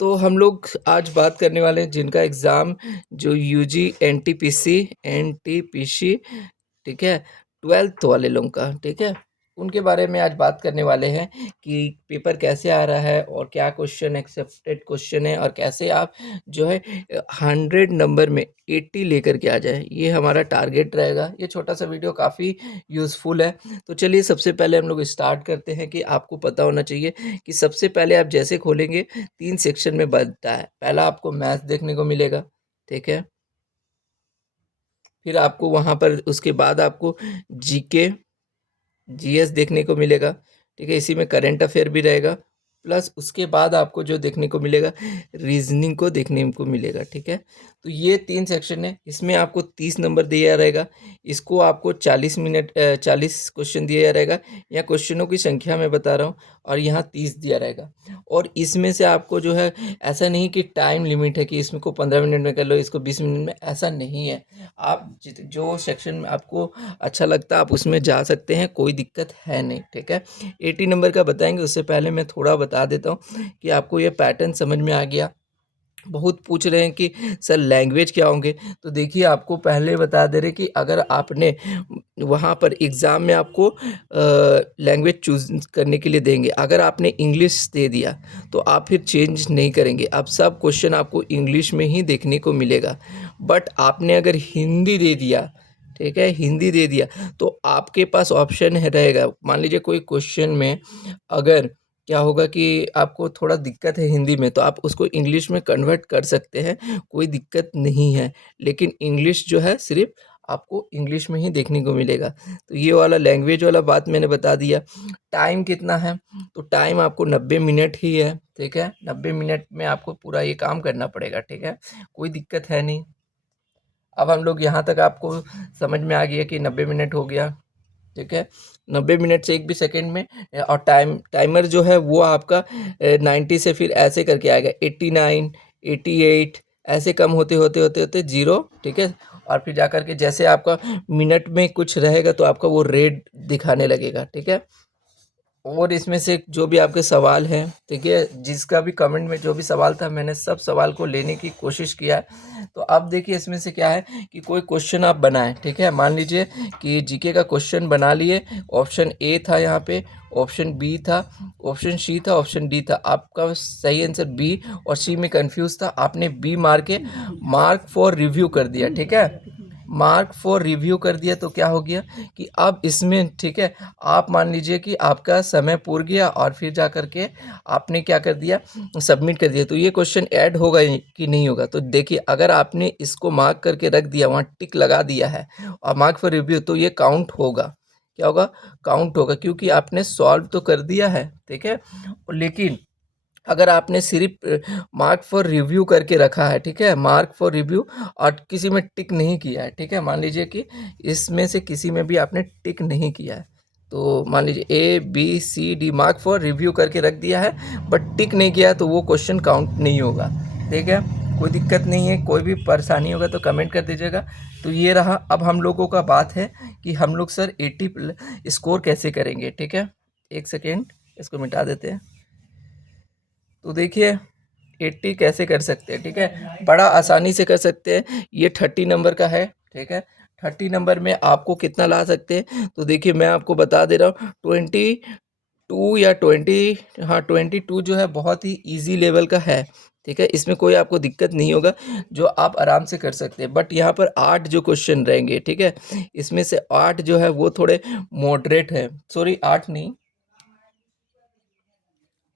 तो हम लोग आज बात करने वाले हैं जिनका एग्ज़ाम जो यूजी एनटीपीसी ठीक है 12th वाले लोगों का ठीक है उनके बारे में आज बात करने वाले हैं कि पेपर कैसे आ रहा है और क्या क्वेश्चन एक्सेप्टेड क्वेश्चन है और कैसे आप जो है 100 नंबर में 80 लेकर के आ जाए, ये हमारा टारगेट रहेगा। ये छोटा सा वीडियो काफ़ी यूज़फुल है। तो चलिए सबसे पहले हम लोग स्टार्ट करते हैं कि आपको पता होना चाहिए कि सबसे पहले आप जैसे खोलेंगे 3 सेक्शन में बनता है। पहला आपको मैथ्स देखने को मिलेगा, ठीक है। फिर आपको वहाँ पर उसके बाद आपको जीके जीएस देखने को मिलेगा, ठीक है। इसी में करंट अफेयर भी रहेगा, प्लस उसके बाद आपको जो देखने को मिलेगा रीजनिंग को देखने को मिलेगा, ठीक है। तो ये 3 सेक्शन है, इसमें आपको 30 नंबर दिया रहेगा। इसको आपको 40 क्वेश्चन दिया रहेगा, या क्वेश्चनों की संख्या मैं बता रहा हूँ, और यहाँ 30 दिया रहेगा। और इसमें से आपको जो है ऐसा नहीं कि टाइम लिमिट है कि इसको 15 मिनट में कर लो, इसको 20 मिनट में, ऐसा नहीं है। आप जो सेक्शन में आपको अच्छा लगता है आप उसमें जा सकते हैं, कोई दिक्कत है नहीं, ठीक है। 80 नंबर का बताएंगे, उससे पहले मैं थोड़ा बता देता हूँ कि आपको ये पैटर्न समझ में आ गया। बहुत पूछ रहे हैं कि सर लैंग्वेज क्या होंगे, तो देखिए आपको पहले बता दे रहे कि अगर आपने वहाँ पर एग्ज़ाम में आपको लैंग्वेज चूज़ करने के लिए देंगे, अगर आपने इंग्लिश दे दिया तो आप फिर चेंज नहीं करेंगे, अब सब क्वेश्चन आपको इंग्लिश में ही देखने को मिलेगा। बट आपने अगर हिंदी दे दिया, ठीक है, हिंदी दे दिया, तो आपके पास ऑप्शन है रहेगा। मान लीजिए कोई क्वेश्चन में अगर क्या होगा कि आपको थोड़ा दिक्कत है हिंदी में, तो आप उसको इंग्लिश में कन्वर्ट कर सकते हैं, कोई दिक्कत नहीं है। लेकिन इंग्लिश जो है सिर्फ आपको इंग्लिश में ही देखने को मिलेगा। तो ये वाला लैंग्वेज वाला बात मैंने बता दिया। टाइम कितना है, तो टाइम आपको 90 मिनट ही है, ठीक है। 90 मिनट में आपको पूरा ये काम करना पड़ेगा, ठीक है, कोई दिक्कत है नहीं। अब हम लोग यहाँ तक आपको समझ में आ गया कि 90 मिनट हो गया, ठीक है। 90 मिनट से एक भी सेकंड में, और टाइमर जो है वो आपका 90 से फिर ऐसे करके आएगा 89 88, ऐसे कम होते होते होते होते जीरो, ठीक है। और फिर जाकर के जैसे आपका मिनट में कुछ रहेगा तो आपका वो रेड दिखाने लगेगा, ठीक है। और इसमें से जो भी आपके सवाल हैं, ठीक है, जिसका भी कमेंट में जो भी सवाल था मैंने सब सवाल को लेने की कोशिश किया है। तो अब देखिए इसमें से क्या है कि कोई क्वेश्चन आप बनाएं, ठीक है। मान लीजिए कि जीके का क्वेश्चन बना लिए, ऑप्शन ए था यहाँ पे, ऑप्शन बी था, ऑप्शन सी था, ऑप्शन डी था। आपका सही आंसर बी और सी में कंफ्यूज था, आपने बी मार के मार्क फॉर रिव्यू कर दिया, ठीक है। मार्क फॉर रिव्यू कर दिया तो क्या हो गया कि अब इसमें, ठीक है, आप मान लीजिए कि आपका समय पूरा गया और फिर जा कर के आपने क्या कर दिया, सबमिट कर दिया। तो ये क्वेश्चन ऐड होगा कि नहीं होगा, तो देखिए अगर आपने इसको मार्क करके रख दिया, वहाँ टिक लगा दिया है और मार्क फॉर रिव्यू, तो ये काउंट होगा। क्या होगा? काउंट होगा, क्योंकि आपने सॉल्व तो कर दिया है, ठीक है। लेकिन अगर आपने सिर्फ मार्क फॉर रिव्यू करके रखा है, ठीक है, मार्क फॉर रिव्यू, और किसी में टिक नहीं किया है, ठीक है, मान लीजिए कि इसमें से किसी में भी आपने टिक नहीं किया है, तो मान लीजिए A B C D mark for review करके रख दिया है बट टिक नहीं किया है, तो वो क्वेश्चन काउंट नहीं होगा, ठीक है। कोई दिक्कत नहीं है, कोई भी परेशानी होगा तो कमेंट कर दीजिएगा। तो ये रहा, अब हम लोगों का बात है कि हम लोग सर 80 स्कोर कैसे करेंगे, ठीक है। एक सेकेंड, इसको मिटा देते हैं। तो देखिए 80 कैसे कर सकते हैं, ठीक है, बड़ा आसानी से कर सकते हैं। ये 30 नंबर का है, ठीक है। 30 नंबर में आपको कितना ला सकते हैं, तो देखिए मैं आपको बता दे रहा हूँ 22 या 20, हाँ 22 जो है बहुत ही इजी लेवल का है, ठीक है। इसमें कोई आपको दिक्कत नहीं होगा, जो आप आराम से कर सकते हैं। बट यहाँ पर 8 जो क्वेश्चन रहेंगे, ठीक है, इसमें से 8 जो है वो थोड़े मॉडरेट है, सॉरी 8 नहीं,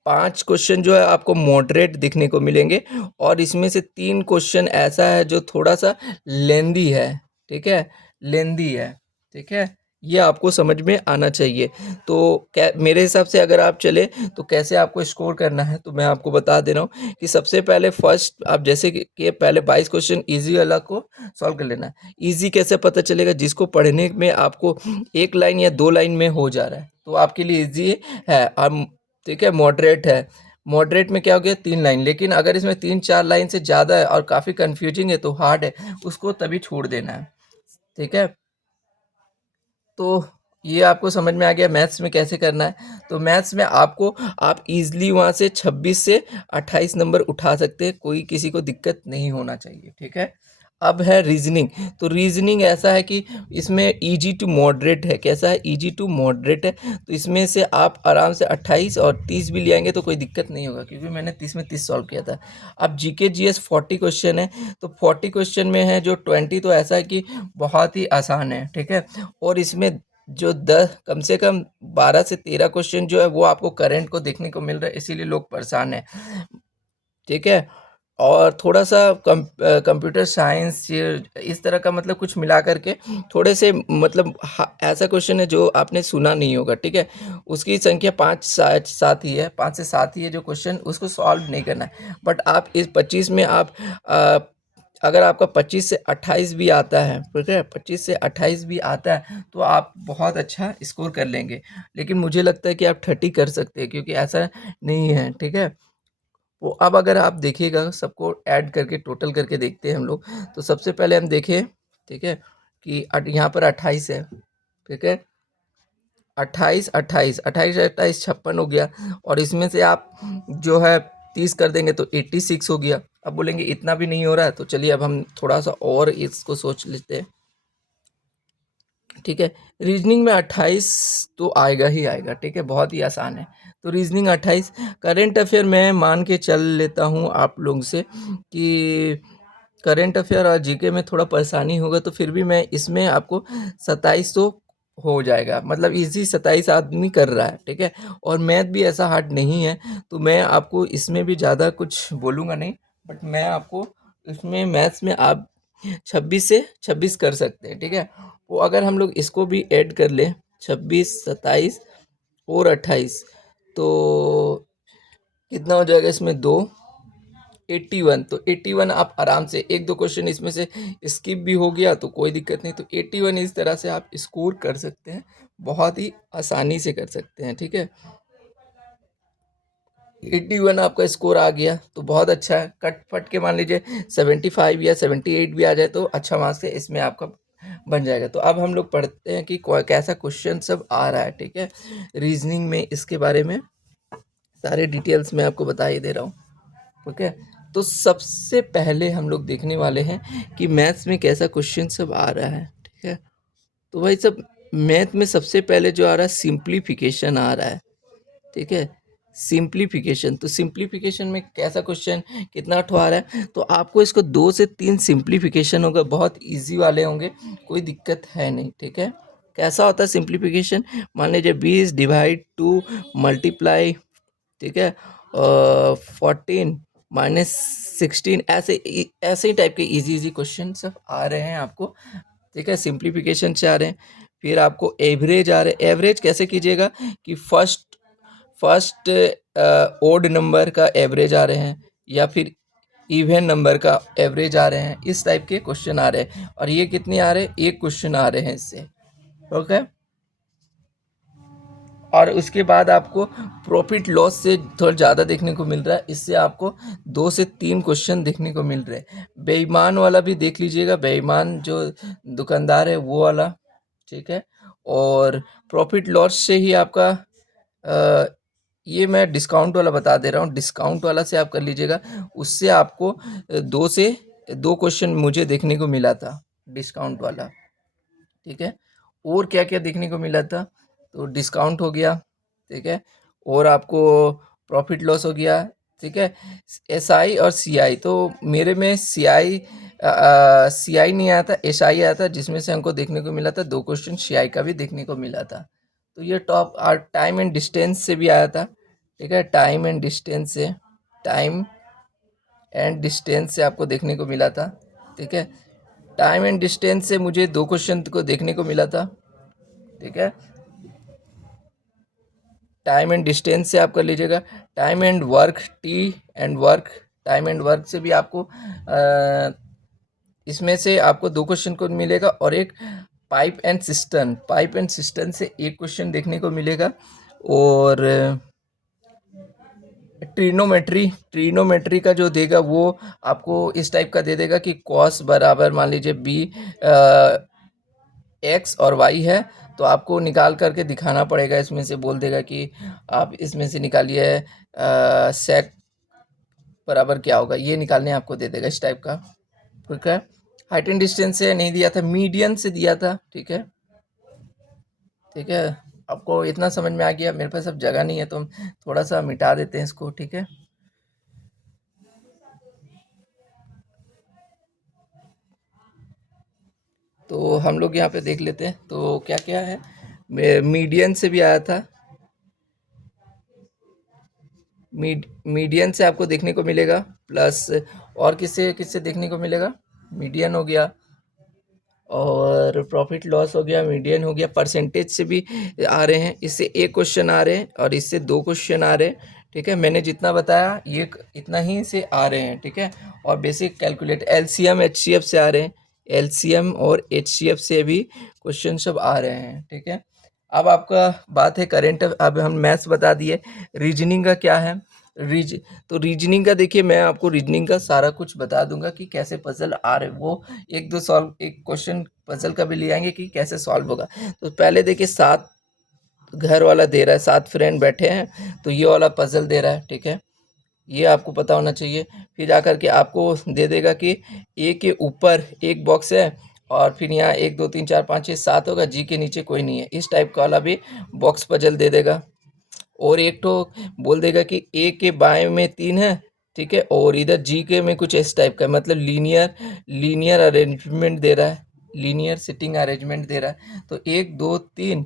5 क्वेश्चन जो है आपको मॉडरेट दिखने को मिलेंगे, और इसमें से 3 क्वेश्चन ऐसा है जो थोड़ा सा लेंदी है, ठीक है, लेंदी है, ठीक है। ये आपको समझ में आना चाहिए। तो क्या मेरे हिसाब से अगर आप चले तो कैसे आपको स्कोर करना है, तो मैं आपको बता दे रहा हूँ कि सबसे पहले फर्स्ट आप जैसे कि पहले 22 क्वेश्चन ईजी वाला को सॉल्व कर लेना है। ईजी कैसे पता चलेगा? जिसको पढ़ने में आपको एक लाइन या 2 लाइन में हो जा रहा है तो आपके लिए ईजी है। हम, ठीक है, मॉडरेट है, मॉडरेट में क्या हो गया 3 लाइन, लेकिन अगर इसमें 3-4 लाइन से ज़्यादा है और काफ़ी कंफ्यूजिंग है तो हार्ड है, उसको तभी छोड़ देना है, ठीक है। तो ये आपको समझ में आ गया मैथ्स में कैसे करना है। तो मैथ्स में आपको आप इजीली वहाँ से 26 से 28 नंबर उठा सकते हैं, कोई किसी को दिक्कत नहीं होना चाहिए, ठीक है। अब है रीजनिंग। तो रीजनिंग ऐसा है कि इसमें इजी टू मॉडरेट है। कैसा है? इजी टू मॉडरेट है। तो इसमें से आप आराम से 28 और 30 भी ले आएंगे तो कोई दिक्कत नहीं होगा, क्योंकि मैंने 30 में 30 सॉल्व किया था। अब जीके जीएस 40 क्वेश्चन है। तो 40 क्वेश्चन में है जो 20 तो ऐसा है कि बहुत ही आसान है, ठीक है। और इसमें जो 10 कम से कम 12 से 13 क्वेश्चन जो है वो आपको करंट को देखने को मिल रहा है, इसीलिए लोग परेशान हैं, ठीक है। और थोड़ा सा कंप्यूटर साइंस इस तरह का मतलब कुछ मिला करके थोड़े से मतलब ऐसा क्वेश्चन है जो आपने सुना नहीं होगा, ठीक है। उसकी संख्या 5 7 ही है, 5 से 7 ही है जो क्वेश्चन, उसको सॉल्व नहीं करना है। बट आप इस 25 में आप अगर आपका 25 से 28 भी आता है, ठीक है, 25 से 28 भी आता है तो आप बहुत अच्छा स्कोर कर लेंगे। लेकिन मुझे लगता है कि आप 30 कर सकते हैं, क्योंकि ऐसा नहीं है, ठीक है। वो अब अगर आप देखिएगा, सबको ऐड करके टोटल करके देखते हैं हम लोग। तो सबसे पहले हम देखें, ठीक है, कि यहाँ पर 28 है, ठीक है। 28 28 28 28 56 हो गया। और इसमें से आप जो है 30 कर देंगे तो 86 हो गया। अब बोलेंगे इतना भी नहीं हो रहा है, तो चलिए अब हम थोड़ा सा और इसको सोच लेते हैं, ठीक है। रीजनिंग में 28 तो आएगा ही आएगा, ठीक है, बहुत ही आसान है। तो रीजनिंग 28। करेंट अफेयर मैं मान के चल लेता हूँ आप लोगों से कि करेंट अफेयर और जीके में थोड़ा परेशानी होगा, तो फिर भी मैं इसमें आपको 27 तो हो जाएगा, मतलब इजी 27 आदमी कर रहा है, ठीक है। और मैथ भी ऐसा हार्ड नहीं है, तो मैं आपको इसमें भी ज़्यादा कुछ बोलूँगा नहीं। बट मैं आपको इसमें मैथ्स में आप 26 से 26 कर सकते हैं, ठीक है। वो अगर हम लोग इसको भी ऐड कर लें, 26 27 और 28, तो कितना हो जाएगा इसमें? 2 81। तो 81 आप आराम से, एक दो क्वेश्चन इसमें से स्किप भी हो गया तो कोई दिक्कत नहीं। तो 81 इस तरह से आप स्कोर कर सकते हैं, बहुत ही आसानी से कर सकते हैं, ठीक है। 81 आपका स्कोर आ गया तो बहुत अच्छा है। कट फट के मान लीजिए 75 या 78 भी आ जाए तो अच्छा मार्क्स है, इसमें आपका बन जाएगा। तो अब हम लोग पढ़ते हैं कि कैसा क्वेश्चन सब आ रहा है, ठीक है। रीजनिंग में इसके बारे में सारे डिटेल्स मैं आपको बता ही दे रहा हूँ, ठीक है। तो सबसे पहले हम लोग देखने वाले हैं कि मैथ्स में कैसा क्वेश्चन सब आ रहा है, ठीक है। तो भाई सब मैथ में सबसे पहले जो आ रहा है सिंप्लीफिकेशन आ रहा है, ठीक है। सिंप्लीफिकेशन, तो सिंप्लीफिकेशन में कैसा क्वेश्चन, कितना ठो आ रहा है? तो आपको इसको 2 से 3 सिंप्लीफिकेशन होगा, बहुत इजी वाले होंगे, कोई दिक्कत है नहीं, ठीक है। कैसा होता है सिंप्लीफिकेशन? मान लीजिए 20 डिवाइड 2 मल्टीप्लाई, ठीक है, 14 माइनस 16, ऐसे ही टाइप के इजी इजी क्वेश्चन सब आ रहे हैं आपको, ठीक है। सिंप्लीफिकेशन से आ रहे हैं। फिर आपको एवरेज आ रहे हैं। एवरेज कैसे कीजिएगा कि फर्स्ट फर्स्ट ओड नंबर का एवरेज आ रहे हैं, या फिर इवन नंबर का एवरेज आ रहे हैं, इस टाइप के क्वेश्चन आ रहे हैं। और ये कितने आ रहे हैं? एक क्वेश्चन आ रहे हैं इससे, ओके। और उसके बाद आपको प्रॉफिट लॉस से थोड़ा ज़्यादा देखने को मिल रहा है, इससे आपको 2 से 3 क्वेश्चन देखने को मिल रहे हैं। बेईमान वाला भी देख लीजिएगा, बेईमान जो दुकानदार है वो वाला, ठीक है। और प्रॉफिट लॉस से ही आपका ये मैं डिस्काउंट वाला बता दे रहा हूँ, डिस्काउंट वाला से आप कर लीजिएगा। उससे आपको 2 क्वेश्चन मुझे देखने को मिला था, डिस्काउंट वाला, ठीक है। और क्या क्या देखने को मिला था? तो डिस्काउंट हो गया, ठीक है, और आपको प्रॉफिट लॉस हो गया, ठीक है। एसआई और सीआई, तो मेरे में सीआई नहीं आया था, एसआई आया था, जिसमें से हमको देखने को मिला था 2 क्वेश्चन सीआई का भी देखने को मिला था। तो ये टॉप टाइम एंड डिस्टेंस से भी आया था, ठीक है। टाइम एंड डिस्टेंस से आपको देखने को मिला था, ठीक है। टाइम एंड डिस्टेंस से मुझे 2 क्वेश्चन को देखने को मिला था, ठीक है। टाइम एंड डिस्टेंस से आप कर लीजिएगा। Time and work, T and work, time and work से भी आपको इसमें से आपको 2 क्वेश्चन को मिलेगा। और एक पाइप एंड सिस्टम से एक क्वेश्चन देखने को मिलेगा। और ट्रीनोमेट्री का जो देगा वो आपको इस टाइप का दे देगा कि कॉस बराबर मान लीजिए बी एक्स और वाई है, तो आपको निकाल करके दिखाना पड़ेगा। इसमें से बोल देगा कि आप इसमें से निकालिए सेक बराबर क्या होगा, ये निकालने आपको दे देगा इस टाइप का। ठीक है, हाइट एंड डिस्टेंस से नहीं दिया था, मीडियन से दिया था। ठीक है, ठीक है, आपको इतना समझ में आ गया। मेरे पास अब जगह नहीं है, तो हम थोड़ा सा मिटा देते हैं इसको। ठीक है, तो हम लोग यहाँ पे देख लेते हैं तो क्या क्या है। मीडियन से भी आया था, मीडियन से आपको देखने को मिलेगा, प्लस और किससे किससे देखने को मिलेगा, मीडियन हो गया और प्रॉफिट लॉस हो गया, मीडियन हो गया, परसेंटेज से भी आ रहे हैं। इससे एक क्वेश्चन आ रहे हैं और इससे दो क्वेश्चन आ रहे हैं। ठीक है, मैंने जितना बताया ये इतना ही से आ रहे हैं। ठीक है, और बेसिक कैलकुलेट एलसीएम एचसीएफ से आ रहे हैं, एलसीएम और एचसीएफ से भी क्वेश्चन सब आ रहे हैं। ठीक है, अब आपका बात है करेंट, अब हम मैथ्स बता दिए, रीजनिंग का क्या है। तो रीजनिंग का देखिए, मैं आपको रीजनिंग का सारा कुछ बता दूंगा कि कैसे पजल आ रहे, वो एक दो सॉल्व, एक क्वेश्चन पजल का भी ले आएंगे कि कैसे सॉल्व होगा। तो पहले देखिए, 7 घर वाला दे रहा है, 7 फ्रेंड बैठे हैं, तो ये वाला पजल दे रहा है। ठीक है, ये आपको पता होना चाहिए। फिर जाकर के आपको दे देगा कि ए के ऊपर एक बॉक्स है और फिर यहाँ 1 2 3 4 5 6 7 होगा, जी के नीचे कोई नहीं है, इस टाइप का वाला भी बॉक्स पजल दे देगा। और एक तो बोल देगा कि ए के बाएं में 3 है। ठीक है, और इधर जी के में कुछ इस टाइप का, मतलब लीनियर अरेंजमेंट दे रहा है, लीनियर सिटिंग अरेंजमेंट दे रहा है। तो 1 2 3,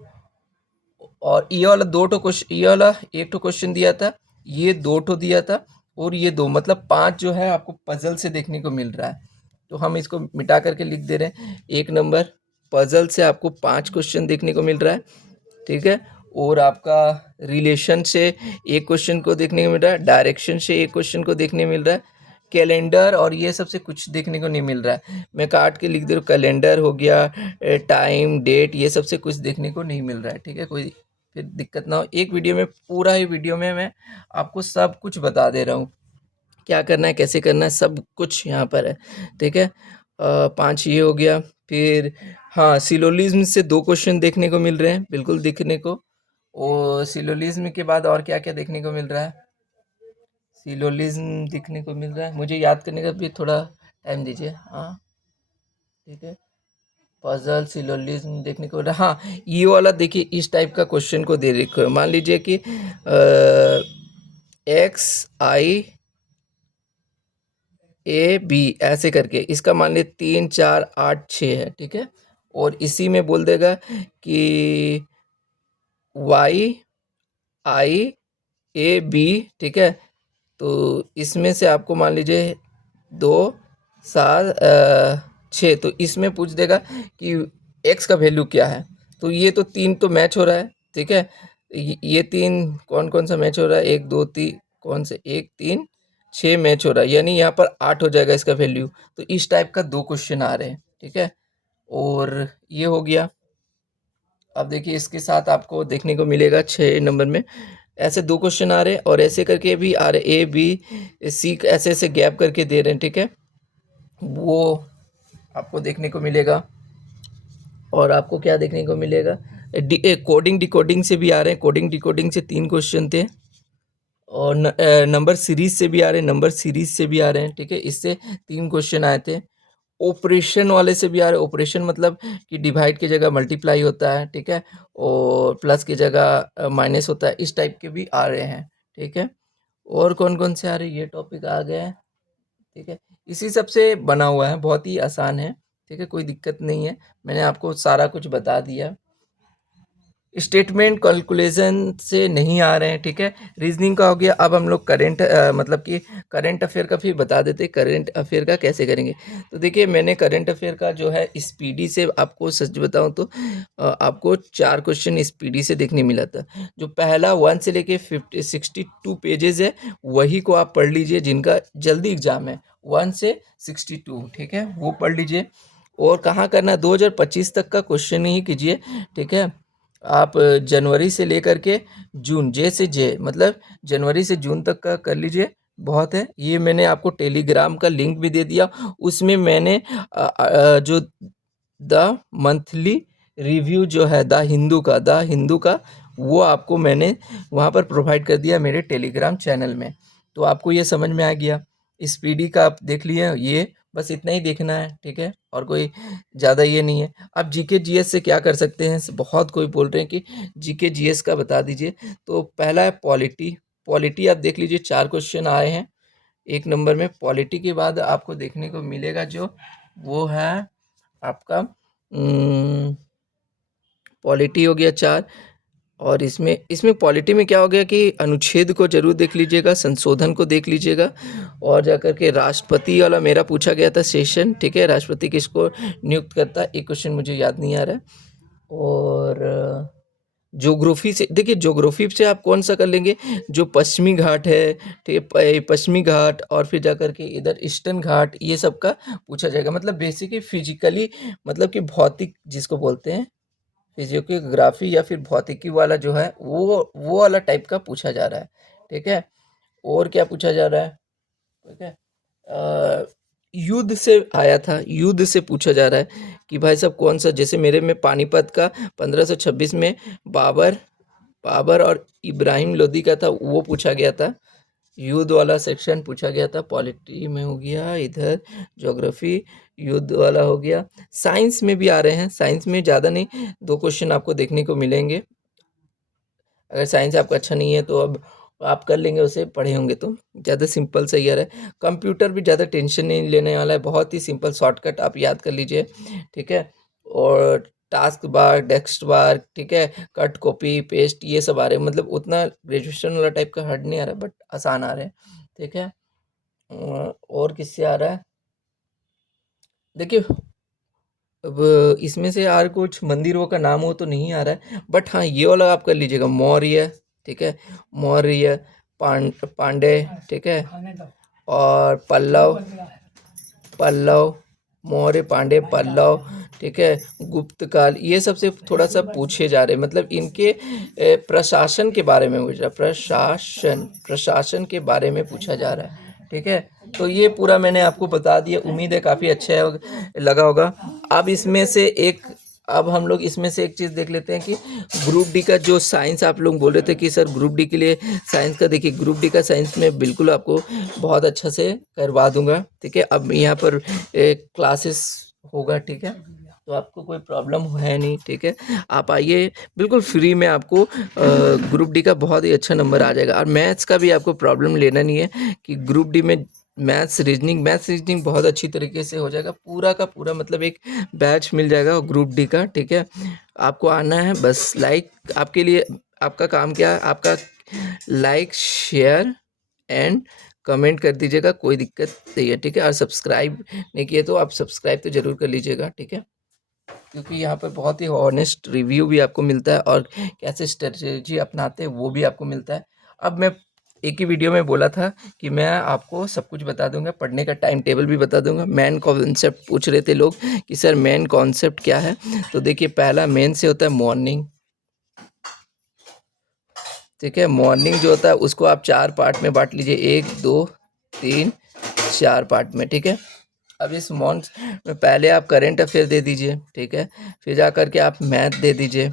और ये वाला दो ठो क्वेश्चन, ये वाला एक ठो क्वेश्चन दिया था, ये दो ठो दिया था, और ये दो, मतलब 5 जो है आपको पजल से देखने को मिल रहा है। तो हम इसको मिटा करके लिख दे रहे हैं, 1 नंबर पजल से आपको 5 क्वेश्चन देखने को मिल रहा है। ठीक है, और आपका रिलेशन से एक क्वेश्चन को देखने को मिल रहा है, डायरेक्शन से एक क्वेश्चन को देखने मिल रहा है, कैलेंडर और ये सबसे कुछ देखने को नहीं मिल रहा है। मैं काट के लिख दे रहा हूँ, कैलेंडर हो गया, टाइम डेट, ये सबसे कुछ देखने को नहीं मिल रहा है। ठीक है, कोई फिर दिक्कत ना हो, एक वीडियो में, पूरा ही वीडियो में मैं आपको सब कुछ बता दे रहा हूँ, क्या करना है कैसे करना है, सब कुछ यहाँ पर है। ठीक है, 5 ये हो गया। फिर हाँ, सिलोलिज्म से 2 क्वेश्चन देखने को मिल रहे हैं, बिल्कुल दिखने को। और सिलोलिज्म के बाद और क्या क्या देखने को मिल रहा है, सिलोलिज्म दिखने को मिल रहा है, मुझे याद करने का भी थोड़ा टाइम दीजिए। हाँ, ठीक है, पजल सिलोलिज्म देखने को मिल रहा है। हाँ, ये वाला देखिए, इस टाइप का क्वेश्चन को दे रखो, मान लीजिए कि XIAB ऐसे करके, इसका मान लीजिए 3 4 8 6 है। ठीक है, और इसी में बोल देगा कि YIAB। ठीक है, तो इसमें से आपको मान लीजिए 2 7 6, तो इसमें पूछ देगा कि x का वैल्यू क्या है। तो ये तो 3 तो मैच हो रहा है। ठीक है, ये 3 कौन कौन सा मैच हो रहा है, 1 2 3, कौन से 1 3 6 मैच हो रहा है, यानी यहाँ पर 8 हो जाएगा इसका वैल्यू। तो इस टाइप का 2 क्वेश्चन आ रहे हैं। ठीक है, और ये हो गया। अब देखिए, इसके साथ आपको देखने को मिलेगा 6 नंबर में ऐसे 2 क्वेश्चन आ रहे हैं, और ऐसे करके भी आ रहे, ए बी सी ऐसे ऐसे गैप करके दे रहे हैं। ठीक है, वो आपको देखने को मिलेगा। और आपको क्या देखने को मिलेगा, कोडिंग डिकोडिंग से भी आ रहे हैं, कोडिंग डिकोडिंग से 3 क्वेश्चन थे, और नंबर सीरीज से भी आ रहे हैं, नंबर सीरीज से भी आ रहे हैं। ठीक है, इससे 3 क्वेश्चन आए थे। ऑपरेशन वाले से भी आ रहे हैं, ऑपरेशन मतलब कि डिवाइड की जगह मल्टीप्लाई होता है। ठीक है, और प्लस की जगह माइनस होता है, इस टाइप के भी आ रहे हैं। ठीक है, और कौन कौन से आ रहे हैं, ये टॉपिक आ गए हैं। ठीक है, इसी सब से बना हुआ है, बहुत ही आसान है। ठीक है, कोई दिक्कत नहीं है, मैंने आपको सारा कुछ बता दिया। स्टेटमेंट कैलकुलेशन से नहीं आ रहे हैं। ठीक है, रीजनिंग का हो गया। अब हम लोग करेंट मतलब कि करंट अफेयर का फिर बता देते, करंट अफेयर का कैसे करेंगे। तो देखिए, मैंने करंट अफेयर का जो है स्पीडी से, आपको सच बताऊं तो आपको 4 क्वेश्चन स्पीडी से देखने मिला था। जो पहला 1 से लेके 62 पेजेस है, वही को आप पढ़ लीजिए, जिनका जल्दी एग्जाम है 1 से 62। ठीक है, वो पढ़ लीजिए। और कहाँ करना है, 2025 तक का क्वेश्चन ही कीजिए। ठीक है, आप जनवरी से लेकर के जून, जे से जे मतलब जनवरी से जून तक का कर लीजिए, बहुत है। ये मैंने आपको टेलीग्राम का लिंक भी दे दिया, उसमें मैंने जो द मंथली रिव्यू जो है द हिंदू का वो आपको मैंने वहाँ पर प्रोवाइड कर दिया मेरे टेलीग्राम चैनल में। तो आपको ये समझ में आ गया। स्पीडी का आप देख लिए, ये बस इतना ही देखना है, ठीक है, और कोई ज़्यादा ये नहीं है। आप जीके जीएस से क्या कर सकते हैं, बहुत कोई बोल रहे हैं कि जीके जीएस का बता दीजिए। तो पहला है पॉलिटी। पॉलिटी आप देख लीजिए, 4 क्वेश्चन आए हैं एक नंबर में। पॉलिटी के बाद आपको देखने को मिलेगा जो वो है आपका पॉलिटी हो गया 4। और इसमें इसमें पॉलिटी में क्या हो गया कि अनुच्छेद को जरूर देख लीजिएगा, संशोधन को देख लीजिएगा, और जाकर के राष्ट्रपति वाला मेरा पूछा गया था सेशन, ठीक है, राष्ट्रपति किसको नियुक्त करता है, एक क्वेश्चन मुझे याद नहीं आ रहा है। और ज्योग्राफी से देखिए, ज्योग्राफी से आप कौन सा कर लेंगे, जो पश्चिमी घाट है, ठीक है, पश्चिमी घाट, और फिर जाकर के इधर ईस्टर्न घाट, ये सब का पूछा जाएगा। मतलब बेसिकली फिजिकली, मतलब कि भौतिक जिसको बोलते हैं, फिजियोग्राफी या फिर भौतिकी वाला जो है वो वाला टाइप का पूछा जा रहा है, ठीक है। और क्या पूछा जा रहा है, ठीक है, युद्ध से आया था, युद्ध से पूछा जा रहा है कि भाई साहब कौन सा, जैसे मेरे में पानीपत का 1526 में बाबर बाबर और इब्राहिम लोदी का था, वो पूछा गया था। युद्ध वाला सेक्शन पूछा गया था। पॉलिटी में हो गया, इधर ज्योग्राफी, युद्ध वाला हो गया। साइंस में भी आ रहे हैं, साइंस में ज़्यादा नहीं, 2 क्वेश्चन आपको देखने को मिलेंगे। अगर साइंस आपका अच्छा नहीं है तो अब आप कर लेंगे, उसे पढ़े होंगे तो ज़्यादा सिंपल सा ईयर है। कंप्यूटर भी ज़्यादा टेंशन नहीं लेने वाला है, बहुत ही सिंपल शॉर्टकट आप याद कर लीजिए, ठीक है। और टास्क बार, टेक्स्ट बार, ठीक है, कट कॉपी पेस्ट, ये सब आ रहे हैं, मतलब उतना ग्रेजुएशन वाला टाइप का हार्ड नहीं आ रहा है, बट आसान आ रहे हैं, ठीक है। और किससे आ रहा है, देखिए, अब इसमें से यार कुछ मंदिरों का नाम हो तो नहीं आ रहा है, बट हाँ ये वाला आप कर लीजिएगा, मौर्य, ठीक है, मौर्य, पांडे, ठीक है, और पल्लव, पल्लव, मौर्य, पांडे, पल्लव, ठीक है, गुप्त काल, ये सबसे थोड़ा सा पूछे जा रहे हैं, मतलब इनके प्रशासन के बारे में पूछ रहा है, प्रशासन के बारे में पूछा जा रहा है, ठीक है। तो ये पूरा मैंने आपको बता दिया, उम्मीद है काफ़ी अच्छा लगा होगा। अब हम लोग इसमें से एक चीज़ देख लेते हैं कि ग्रुप डी का जो साइंस आप लोग बोल रहे थे कि सर ग्रुप डी के लिए साइंस का, देखिए ग्रुप डी का साइंस में बिल्कुल आपको बहुत अच्छा से करवा दूंगा, ठीक है। अब यहाँ पर क्लासेस होगा, ठीक है, तो आपको कोई प्रॉब्लम है नहीं, ठीक है। आप आइए, बिल्कुल फ्री में आपको ग्रुप डी का बहुत ही अच्छा नंबर आ जाएगा। और मैथ्स का भी आपको प्रॉब्लम लेना नहीं है कि ग्रुप डी में मैथ्स रीजनिंग बहुत अच्छी तरीके से हो जाएगा, पूरा का पूरा, मतलब एक बैच मिल जाएगा ग्रुप डी का, ठीक है। आपको आना है बस, लाइक आपके लिए आपका काम क्या है, आपका लाइक शेयर एंड कमेंट कर दीजिएगा, कोई दिक्कत नहीं है, ठीक है। और सब्सक्राइब नहीं किए तो आप सब्सक्राइब तो ज़रूर कर लीजिएगा, ठीक है, क्योंकि यहाँ पर बहुत ही ऑनेस्ट रिव्यू भी आपको मिलता है और कैसे स्ट्रेटजी अपनाते हैं वो भी आपको मिलता है। अब मैं एक ही वीडियो में बोला था कि मैं आपको सब कुछ बता दूंगा, पढ़ने का टाइम टेबल भी बता दूंगा। मेन कॉन्सेप्ट पूछ रहे थे लोग कि सर मेन कॉन्सेप्ट क्या है, तो देखिए पहला मेन से होता है मॉर्निंग, ठीक है। मॉर्निंग जो होता है उसको आप 4 पार्ट में बांट लीजिए, 1 2 3 4 पार्ट में, ठीक है। अब इस मंथ में पहले आप करेंट अफेयर दे दीजिए, ठीक है, फिर जा कर के आप मैथ दे दीजिए,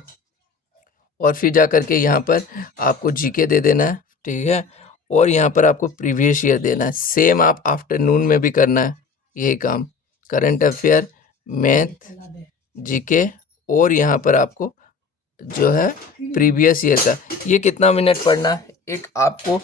और फिर जा कर के यहाँ पर आपको जीके दे देना है, ठीक है, और यहाँ पर आपको प्रीवियस ईयर देना है। सेम आप आफ्टरनून में भी करना है यही काम, करंट अफेयर, मैथ, जीके, और यहाँ पर आपको जो है प्रीवियस ईयर का। ये कितना मिनट पढ़ना है, एक आपको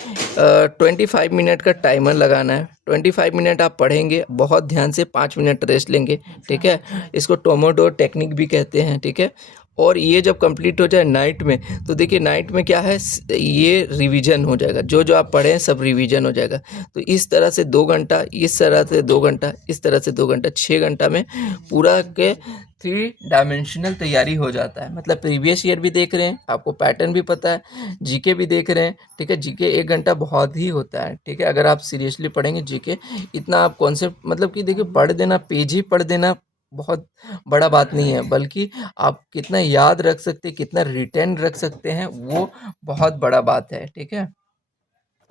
25 मिनट का टाइमर लगाना है। 25 मिनट आप पढ़ेंगे बहुत ध्यान से, 5 मिनट रेस्ट लेंगे, ठीक है। इसको टोमोडोर टेक्निक भी कहते हैं, ठीक है। और ये जब कंप्लीट हो जाए नाइट में, तो देखिए नाइट में क्या है, ये रिवीजन हो जाएगा, जो जो आप पढ़े हैं सब रिवीजन हो जाएगा। तो इस तरह से 2 घंटा, इस तरह से 2 घंटा, इस तरह से 2 घंटा, 6 घंटा में पूरा के 3 डायमेंशनल तैयारी हो जाता है। मतलब प्रीवियस ईयर भी देख रहे हैं, आपको पैटर्न भी पता है, जीके भी देख रहे हैं, ठीक है। जीके 1 घंटा बहुत ही होता है, ठीक है, अगर आप सीरियसली पढ़ेंगे जीके। इतना आप कॉन्सेप्ट, मतलब कि देखिए पढ़ देना, पेज ही पढ़ देना बहुत बड़ा बात नहीं है, बल्कि आप कितना याद रख सकते हैं, कितना रिटेन रख सकते हैं, वो बहुत बड़ा बात है, ठीक है।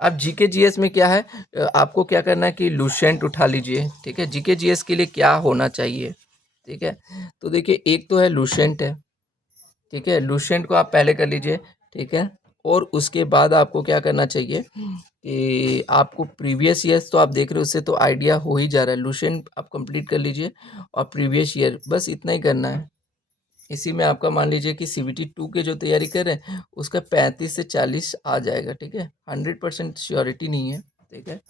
अब जीके जीएस में क्या है, आपको क्या करना है कि लुसेंट उठा लीजिए, ठीक है। जीके जीएस के लिए क्या होना चाहिए, ठीक है। तो देखिए एक तो है लुसेंट है, ठीक है, लुसेंट को आप पहले कर लीजिए, ठीक है। और उसके बाद आपको क्या करना चाहिए कि आपको प्रीवियस ईयर्स तो आप देख रहे हो, उससे तो आइडिया हो ही जा रहा है। लुसेंट आप कंप्लीट कर लीजिए और प्रीवियस ईयर, बस इतना ही करना है। इसी में आपका मान लीजिए कि CBT 2 के जो तैयारी कर रहे हैं उसका 35 से 40 आ जाएगा, ठीक है। 100% श्योरिटी नहीं है, ठीक है,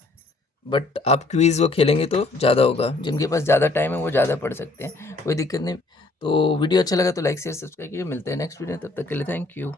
बट आप क्विज़ वो खेलेंगे तो ज़्यादा होगा। जिनके पास ज़्यादा टाइम है वो ज़्यादा पढ़ सकते हैं, कोई दिक्कत नहीं। तो वीडियो अच्छा लगा तो लाइक शेयर सब्सक्राइब कीजिए। मिलते हैं नेक्स्ट वीडियो, तब तक के लिए थैंक यू।